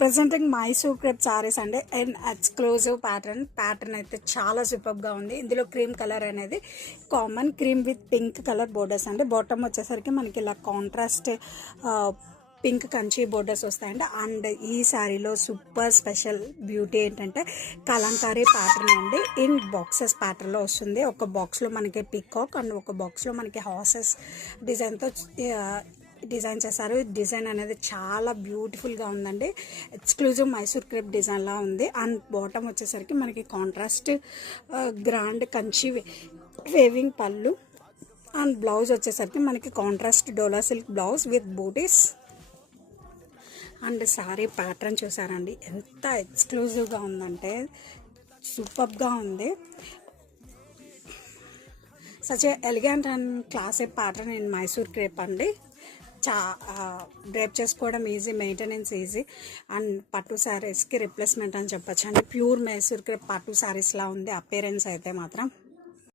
Presenting Mysore crepe saris అండి and exclusive pattern అయితే చాలా సూపర్గా ఉంది. ఇందులో క్రీమ్ కలర్ అనేది common cream with pink colour borders అండి. బాటమ్ వచ్చేసరికి మనకి ఇలా కాంట్రాస్ట్ పింక్ కంచి బోర్డర్స్ వస్తాయండి. అండ్ ఈ శారీలో సూపర్ స్పెషల్ బ్యూటీ ఏంటంటే కలంకారీ ప్యాటర్న్ అండి. ఇన్ బాక్సెస్ ప్యాటర్న్లో వస్తుంది. ఒక బాక్స్లో మనకి పికాక్ అండ్ ఒక బాక్స్లో మనకి హార్సెస్ డిజైన్తో డిజైన్ చేశారు. డిజైన్ అనేది చాలా బ్యూటిఫుల్గా ఉందండి. ఎక్స్క్లూజివ్ మైసూర్ క్రేప్ డిజైన్లా ఉంది. అండ్ బాటమ్ వచ్చేసరికి మనకి contrast grand Kanchi weaving pallu and blouse వచ్చేసరికి మనకి contrast dola silk blouse with butis. And sari pattern చూసారండి ఎంత ఎక్స్క్లూజివ్గా ఉందంటే సూపర్గా ఉంది. Such elegant and classic pattern in Mysore crepe అండి. డ్రైప్ చేసుకోవడం ఈజీ, మెయింటెనెన్స్ ఈజీ అండ్ పట్టు శారీస్కి రిప్లేస్మెంట్ అని చెప్పొచ్చు అండి. ప్యూర్ మైసూర్ క్రేప్ పట్టు శారీస్లా ఉంది అపీరెన్స్ అయితే మాత్రం.